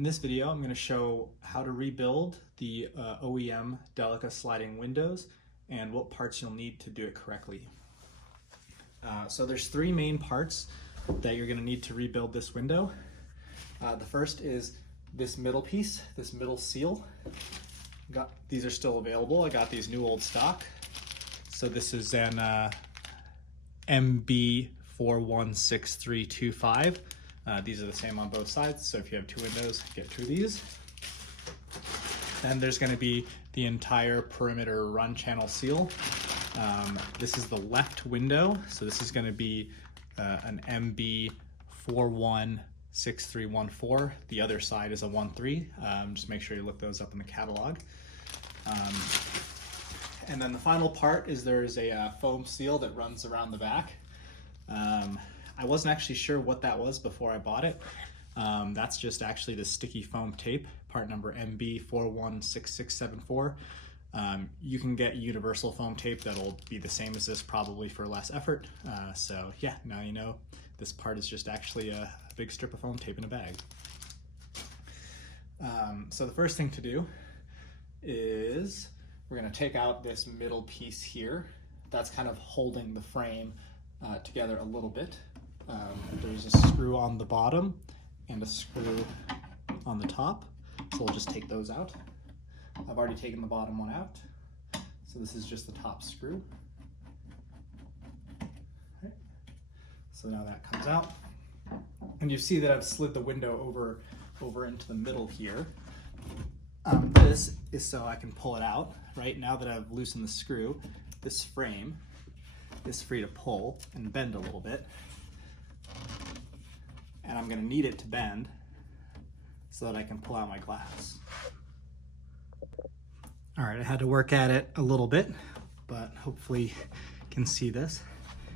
In this video, I'm going to show how to rebuild the OEM Delica sliding windows and what parts you'll need to do it correctly. So there's three main parts that you're going to need to rebuild this window. The first is this middle piece, this middle seal. These are still available. I got these new old stock. So this is an MB416325. These are the same on both sides, so if you have two windows, get two of these. Then there's going to be the entire perimeter run channel seal. This is the left window, so this is going to be an MB416314. The other side is a 13. Just make sure you look those up in the catalog. And then the final part is there's a foam seal that runs around the back. I wasn't actually sure what that was before I bought it. That's just actually the sticky foam tape, part number MB416674. You can get universal foam tape that'll be the same as this, probably for less effort. So yeah, now you know this part is just actually a big strip of foam tape in a bag. So the first thing to do is we're going to take out this middle piece here. That's kind of holding the frame together a little bit. There's a screw on the bottom and a screw on the top, so we'll just take those out. I've already taken the bottom one out, so this is just the top screw. Okay. So now that comes out, and you see that I've slid the window over into the middle here. This is so I can pull it out. Right now that I've loosened the screw, this frame is free to pull and bend a little bit. And I'm going to need it to bend so that I can pull out my glass. All right, I had to work at it a little bit, but hopefully you can see this.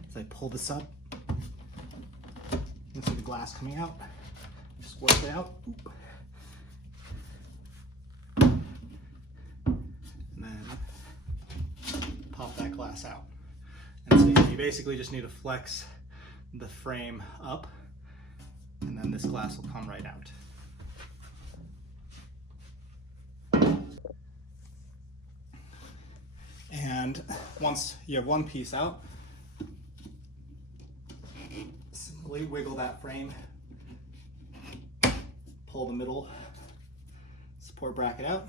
As I pull this up, you can see the glass coming out. Just work it out. And then pop that glass out. And so you basically just need to flex the frame up, and then this glass will come right out. And once you have one piece out, simply wiggle that frame, pull the middle support bracket out.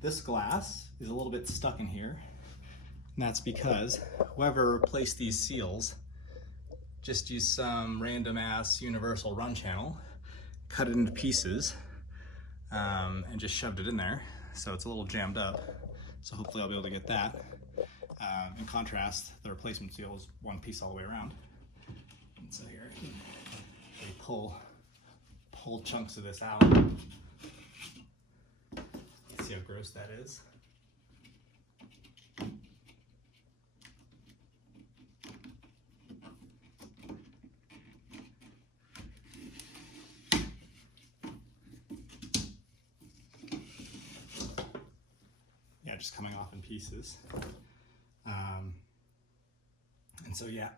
This glass is a little bit stuck in here, and that's because whoever replaced these seals just used some random ass universal run channel, cut it into pieces, and just shoved it in there. So it's a little jammed up. So hopefully I'll be able to get that. In contrast, the replacement seal is one piece all the way around. And so here, they pull chunks of this out. See how gross that is. Yeah, just coming off in pieces. And so yeah,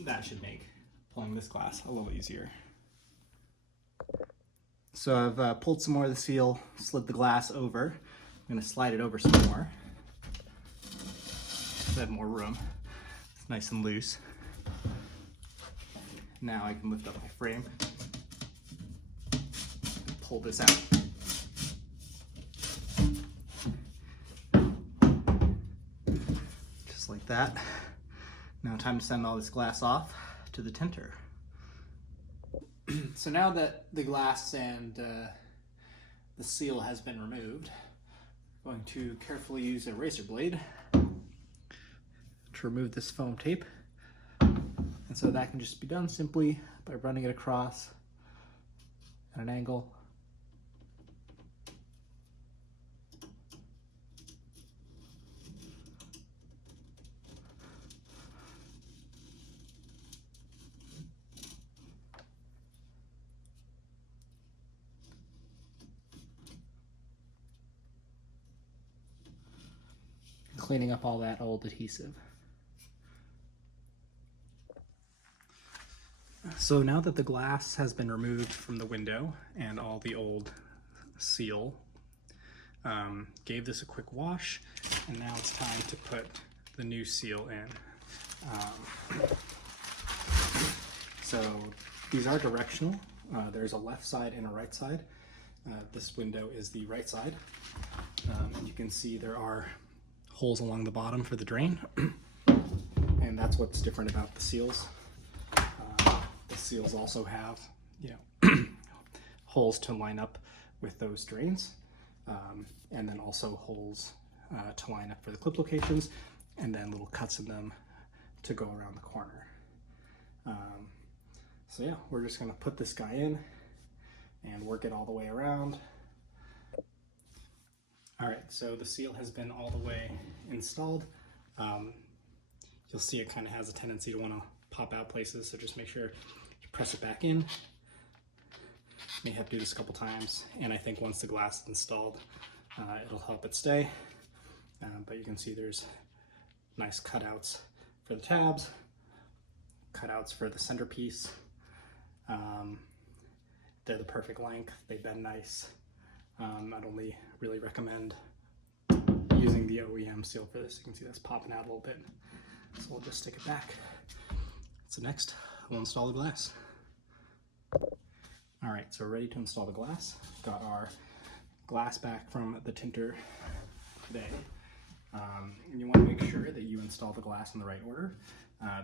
that should make pulling this glass a little easier. So I've pulled some more of the seal, slid the glass over. I'm going to slide it over some more so I have more room. It's nice and loose. Now I can lift up my frame and pull this out. Just like that. Now time to send all this glass off to the tinter. So now that the glass and the seal has been removed, I'm going to carefully use a razor blade to remove this foam tape. And so that can just be done simply by running it across at an angle. Cleaning up all that old adhesive. So now that the glass has been removed from the window and all the old seal, gave this a quick wash, and now it's time to put the new seal in. So these are directional. There's a left side and a right side. This window is the right side. And you can see there are holes along the bottom for the drain. And that's what's different about the seals. The seals also have, holes to line up with those drains, and then also holes to line up for the clip locations, and then little cuts in them to go around the corner. So yeah, we're just gonna put this guy in and work it all the way around. All right, so the seal has been all the way installed. You'll see it kind of has a tendency to want to pop out places, so just make sure you press it back in. May have to do this a couple times, and I think once the glass is installed, it'll help it stay. But you can see there's nice cutouts for the tabs, cutouts for the centerpiece. They're the perfect length, they bend nice. I'd only really recommend using the OEM seal for this. You can see that's popping out a little bit. So we'll just stick it back. So next, we'll install the glass. All right, so we're ready to install the glass. Got our glass back from the tinter today. You want to make sure that you install the glass in the right order.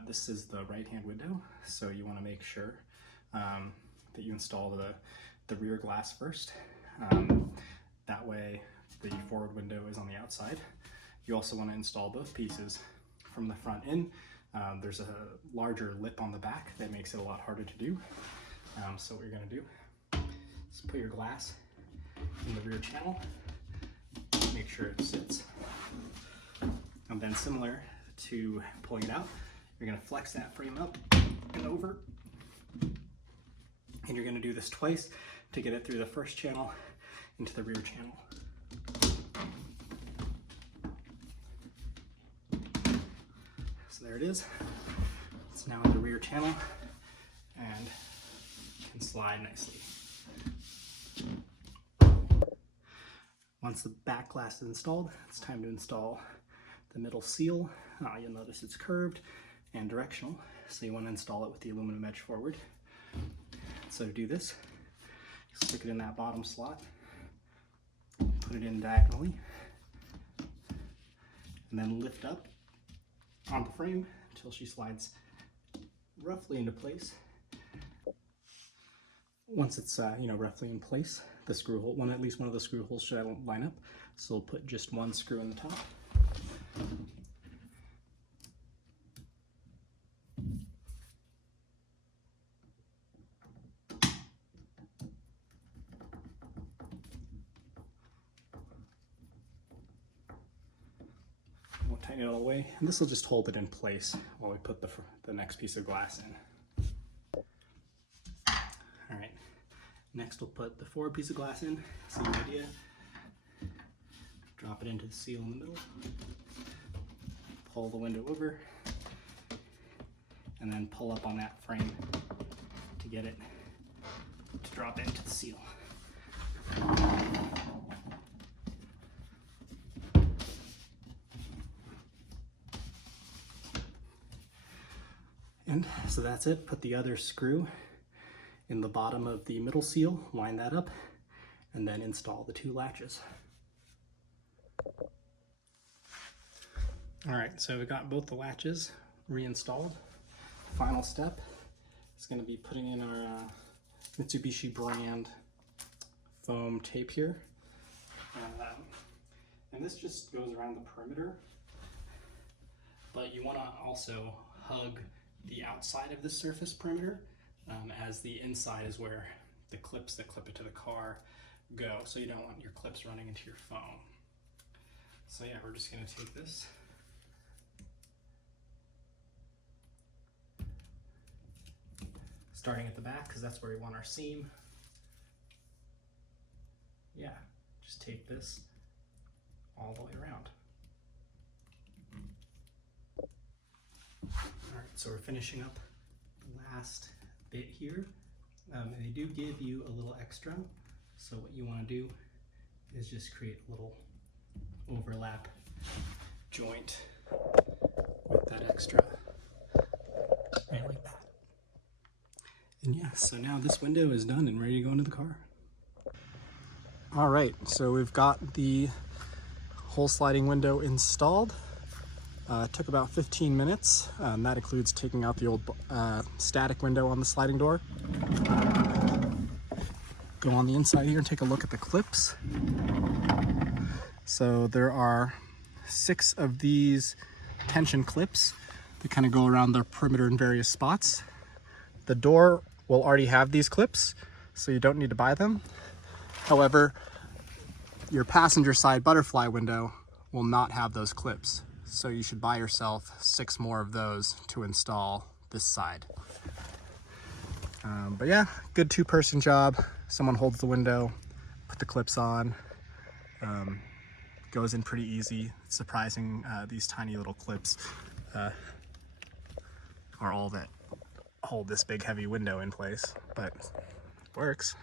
This is the right-hand window, so you want to make sure that you install the rear glass first. That way the forward window is on the outside. You also want to install both pieces from the front in. There's a larger lip on the back that makes it a lot harder to do. So what you're going to do is put your glass in the rear channel, make sure it sits, and then similar to pulling it out, you're going to flex that frame up and over, and you're going to do this twice to get it through the first channel into the rear channel. So there it is. It's now in the rear channel and can slide nicely. Once the back glass is installed, it's time to install the middle seal. You'll notice it's curved and directional, so you want to install it with the aluminum edge forward. So to do this, stick it in that bottom slot, put it in diagonally, and then lift up on the frame until she slides roughly into place. Once it's roughly in place, the screw hole, at least one of the screw holes should line up. So we'll put just one screw in the top. We'll tighten it all the way, and this will just hold it in place while we put the next piece of glass in. All right, next we'll put the forward piece of glass in. Same idea. Drop it into the seal in the middle. Pull the window over, and then pull up on that frame to get it to drop into the seal. And so that's it. Put the other screw in the bottom of the middle seal, line that up, and then install the two latches. All right, so we got both the latches reinstalled. Final step is going to be putting in our Mitsubishi brand foam tape here. And this just goes around the perimeter, but you want to also hug the outside of the surface perimeter, as the inside is where the clips that clip it to the car go, so you don't want your clips running into your foam. So yeah, we're just going to take this, starting at the back because that's where we want our seam. Yeah, just take this all the way around. All right, so we're finishing up the last bit here, and they do give you a little extra. So what you want to do is just create a little overlap joint with that extra, right like that. And yeah, so now this window is done and ready to go into the car. All right, so we've got the whole sliding window installed. It took about 15 minutes, and that includes taking out the old static window on the sliding door. Go on the inside here and take a look at the clips. So there are 6 of these tension clips that kind of go around the perimeter in various spots. The door will already have these clips, so you don't need to buy them. However, your passenger side butterfly window will not have those clips. So you should buy yourself 6 more of those to install this side. But yeah, good 2-person job. Someone holds the window, put the clips on. Goes in pretty easy. It's surprising these tiny little clips are all that hold this big heavy window in place, but it works.